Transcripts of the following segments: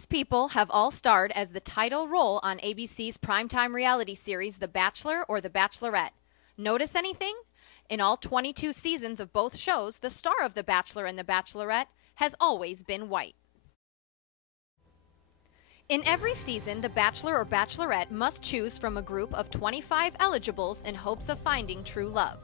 These people have all starred as the title role on ABC's primetime reality series The Bachelor or The Bachelorette. Notice anything? In all 22 seasons of both shows, the star of The Bachelor and The Bachelorette has always been white. In every season, the Bachelor or Bachelorette must choose from a group of 25 eligibles in hopes of finding true love.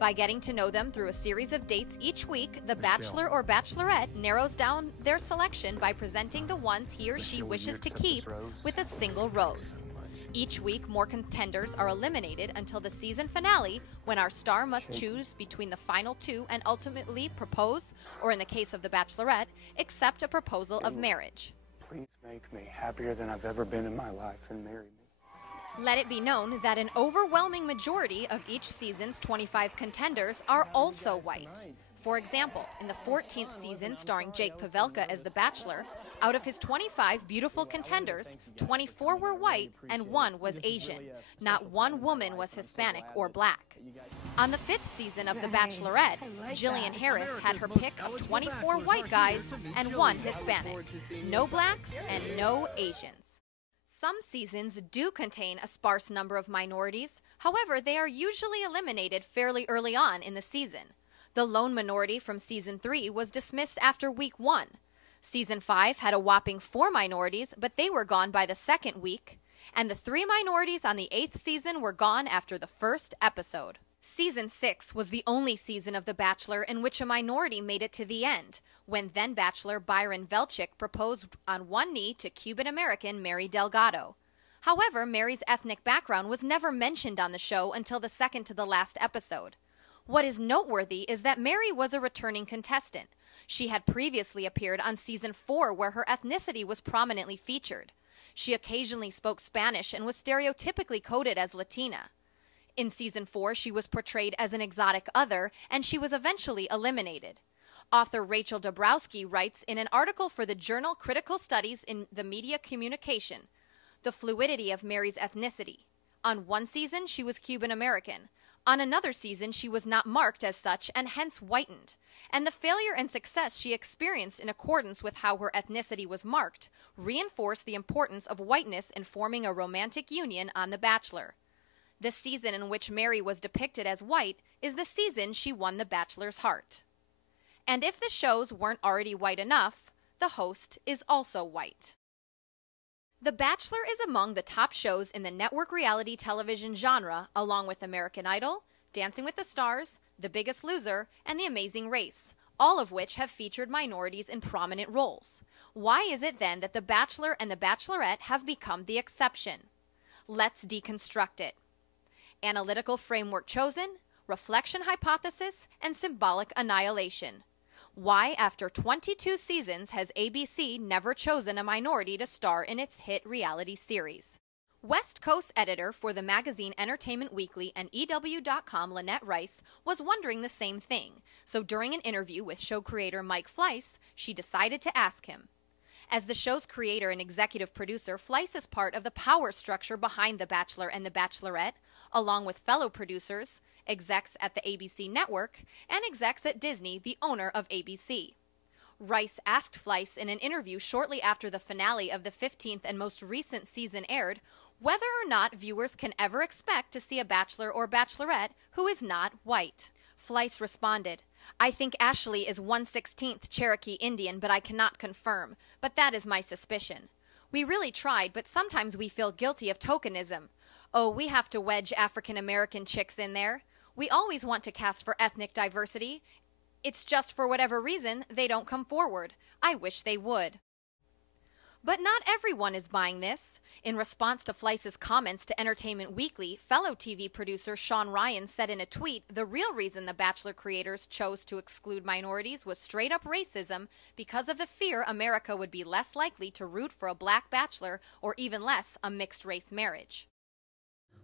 By getting to know them through a series of dates each week, the Bachelor or Bachelorette narrows down their selection by presenting the ones he or she wishes to keep with a single rose. Each week, more contenders are eliminated until the season finale, when our star must choose between the final two and ultimately propose, or in the case of the Bachelorette, accept a proposal of marriage. Please make me happier than I've ever been in my life and marry me. Let it be known that an overwhelming majority of each season's 25 contenders are also white. For example, in the 14th season starring Jake Pavelka as The Bachelor, out of his 25 beautiful contenders, 24 were white and 1 was Asian. Not one woman was Hispanic or black. On the 5th season of The Bachelorette, Jillian Harris had her pick of 24 white guys and 1 Hispanic. No blacks and no Asians. Some seasons do contain a sparse number of minorities. However, they are usually eliminated fairly early on in the season. The lone minority from Season 3 was dismissed after Week 1. Season 5 had a whopping 4 minorities, but they were gone by the second week. And the 3 minorities on the 8th season were gone after the first episode. Season 6 was the only season of The Bachelor in which a minority made it to the end, when then-Bachelor Byron Velchik proposed on one knee to Cuban-American Mary Delgado. However, Mary's ethnic background was never mentioned on the show until the second to the last episode. What is noteworthy is that Mary was a returning contestant. She had previously appeared on Season 4, where her ethnicity was prominently featured. She occasionally spoke Spanish and was stereotypically coded as Latina. In Season 4, she was portrayed as an exotic other, and she was eventually eliminated. Author Rachel Dabrowski writes in an article for the journal Critical Studies in the Media Communication, "The fluidity of Mary's ethnicity. On one season, she was Cuban American. On another season, she was not marked as such and hence whitened. And the failure and success she experienced in accordance with how her ethnicity was marked reinforced the importance of whiteness in forming a romantic union on The Bachelor. The season in which Mary was depicted as white is the season she won The Bachelor's heart." And if the shows weren't already white enough, the host is also white. The Bachelor is among the top shows in the network reality television genre, along with American Idol, Dancing with the Stars, The Biggest Loser, and The Amazing Race, all of which have featured minorities in prominent roles. Why is it then that The Bachelor and The Bachelorette have become the exception? Let's deconstruct it. Analytical framework chosen, reflection hypothesis, and symbolic annihilation. Why, after 22 seasons, has ABC never chosen a minority to star in its hit reality series? West Coast editor for the magazine Entertainment Weekly and EW.com, Lynette Rice, was wondering the same thing, so during an interview with show creator Mike Fleiss, she decided to ask him. As the show's creator and executive producer, Fleiss is part of the power structure behind The Bachelor and The Bachelorette, along with fellow producers, execs at the ABC network, and execs at Disney, the owner of ABC. Rice asked Fleiss in an interview shortly after the finale of the 15th and most recent season aired whether or not viewers can ever expect to see a Bachelor or Bachelorette who is not white. Fleiss responded, "I think Ashley is 1/16 Cherokee Indian, but I cannot confirm. But that is my suspicion. We really tried, but sometimes we feel guilty of tokenism. Oh, we have to wedge African American chicks in there. We always want to cast for ethnic diversity. It's just for whatever reason, they don't come forward. I wish they would." But not everyone is buying this. In response to Fleiss's comments to Entertainment Weekly, fellow TV producer Sean Ryan said in a tweet the real reason the Bachelor creators chose to exclude minorities was straight-up racism because of the fear America would be less likely to root for a black bachelor or even less a mixed-race marriage.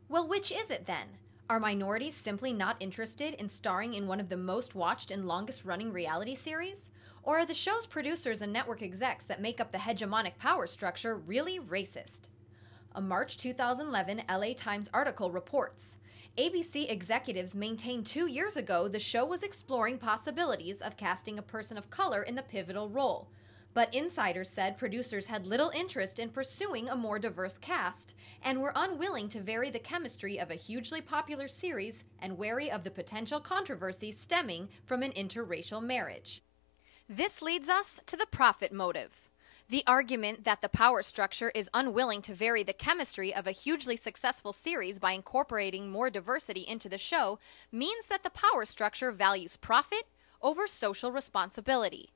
Well, which is it then? Are minorities simply not interested in starring in one of the most watched and longest-running reality series? Or are the show's producers and network execs that make up the hegemonic power structure really racist? A March 2011 LA Times article reports, ABC executives maintained 2 years ago the show was exploring possibilities of casting a person of color in the pivotal role. But insiders said producers had little interest in pursuing a more diverse cast and were unwilling to vary the chemistry of a hugely popular series and wary of the potential controversy stemming from an interracial marriage. This leads us to the profit motive. The argument that the power structure is unwilling to vary the chemistry of a hugely successful series by incorporating more diversity into the show means that the power structure values profit over social responsibility.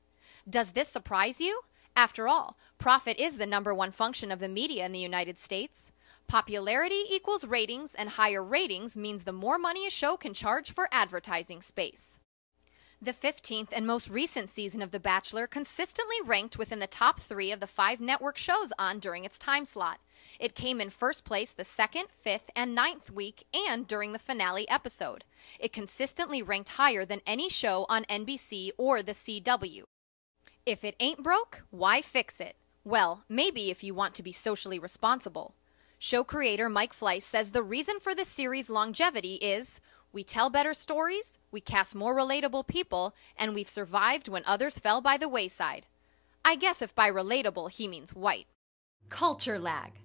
Does this surprise you? After all, profit is the #1 function of the media in the United States. Popularity equals ratings, and higher ratings means the more money a show can charge for advertising space. The 15th and most recent season of The Bachelor consistently ranked within the top 3 of the 5 network shows on during its time slot. It came in first place the 2nd, 5th, and 9th week and during the finale episode. It consistently ranked higher than any show on NBC or the CW. If it ain't broke, why fix it? Well, maybe if you want to be socially responsible. Show creator Mike Fleiss says the reason for the series' longevity is, we tell better stories, we cast more relatable people, and we've survived when others fell by the wayside. I guess if by relatable he means white. Culture lag.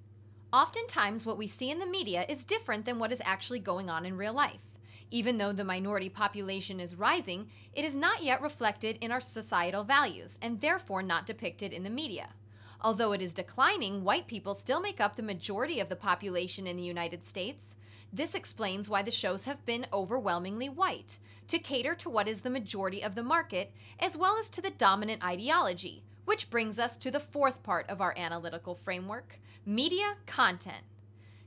Oftentimes what we see in the media is different than what is actually going on in real life. Even though the minority population is rising, it is not yet reflected in our societal values and therefore not depicted in the media. Although it is declining, white people still make up the majority of the population in the United States. This explains why the shows have been overwhelmingly white, to cater to what is the majority of the market, as well as to the dominant ideology, which brings us to the 4th part of our analytical framework, media content.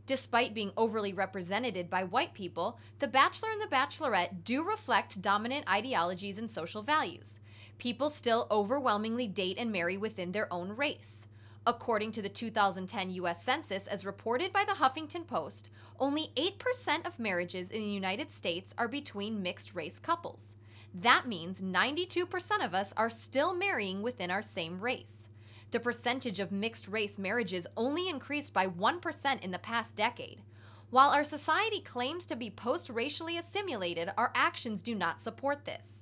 Despite being overly represented by white people, The Bachelor and The Bachelorette do reflect dominant ideologies and social values. People still overwhelmingly date and marry within their own race. According to the 2010 U.S. Census, as reported by the Huffington Post, only 8% of marriages in the United States are between mixed-race couples. That means 92% of us are still marrying within our same race. The percentage of mixed-race marriages only increased by 1% in the past decade. While our society claims to be post-racially assimilated, our actions do not support this.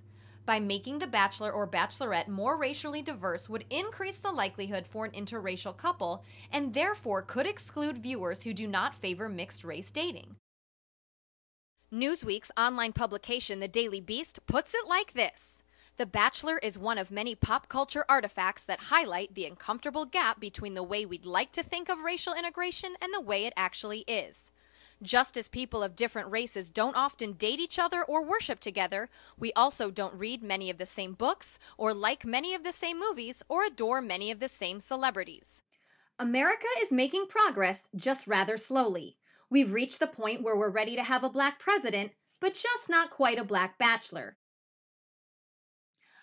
By making The Bachelor or Bachelorette more racially diverse would increase the likelihood for an interracial couple and therefore could exclude viewers who do not favor mixed-race dating. Newsweek's online publication, The Daily Beast, puts it like this. The Bachelor is one of many pop culture artifacts that highlight the uncomfortable gap between the way we'd like to think of racial integration and the way it actually is. Just as people of different races don't often date each other or worship together, we also don't read many of the same books, or like many of the same movies, or adore many of the same celebrities. America is making progress, just rather slowly. We've reached the point where we're ready to have a black president, but just not quite a black bachelor.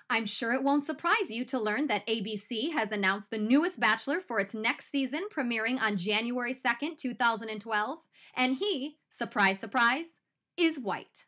I'm sure it won't surprise you to learn that ABC has announced the newest Bachelor for its next season, premiering on January 2nd, 2012, and he, surprise, surprise, is white.